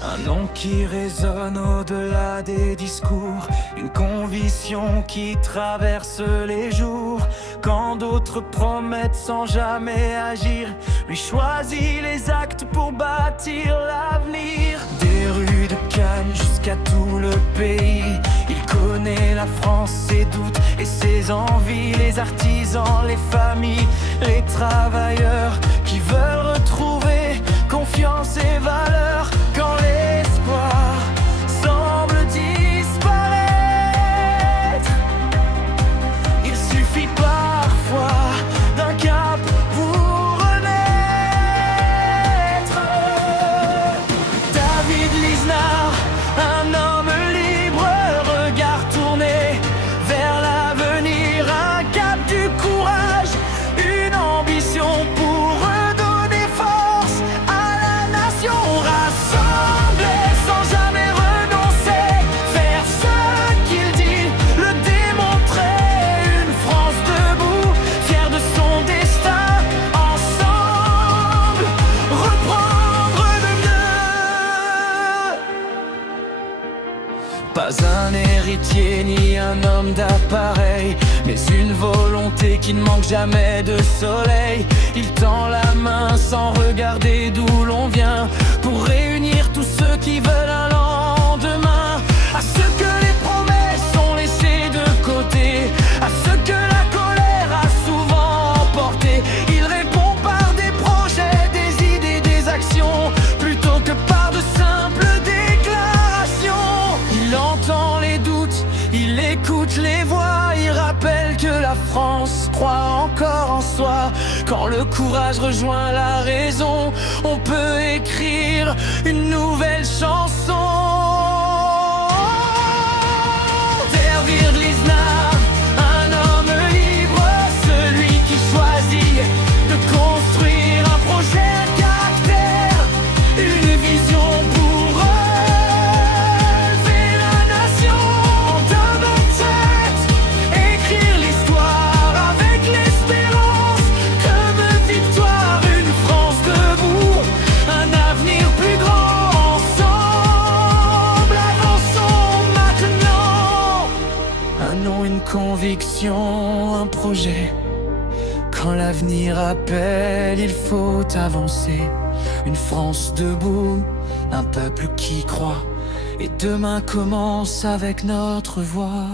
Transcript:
Un nom qui résonne au-delà des discours, une conviction qui traverse les jours. Quand d'autres promettent sans jamais agir, lui choisit les actes pour bâtir l'avenir. Des rues de Cannes jusqu'à tout le pays, il connaît la France, ses doutes et ses envies. Les artisans, les familles, les travailleurs qui veulent retrouver confiance et valeur. Quand l'espoir semble disparaître, il suffit parfois d'un cap pour renaître. David Lisnard, un homme libre, regard tourné vers l'avenir, un cap du courage, une ambition pour redonner force à la nation. Rassembler sans jamais renoncer, faire ce qu'il dit, le démontrer. Une France debout, fière de son destin, ensemble, reprendre le mieux. Pas un héritier ni un homme d'appareil, mais une volonté qui ne manque jamais de soleil. Il tend la main sans regarder d'où l'on vient, pour réunir tous ceux qui veulent un lendemain. À ceux que les promesses ont laissés de côté, à ceux que la colère a souvent emporté, il répond par des projets, des idées, des actions, plutôt que par de simples déclarations. Il entend les doutes, il écoute les voix, il rappelle que la France croit encore en soi. Quand le courage rejoint la raison, on peut écrire une nouvelle chanson. David Lisnard, un homme libre, celui qui choisit de construire un projet, un caractère, une vision pour relever la nation. D'un bon tête, écrire l'histoire avec l'espérance, comme victoire, une France debout, un avenir plus grand. Ensemble, avançons maintenant. Un nom, une conviction, un projet. Quand l'avenir appelle, il faut avancer. Une France debout, un peuple qui croit. Et demain commence avec notre voix.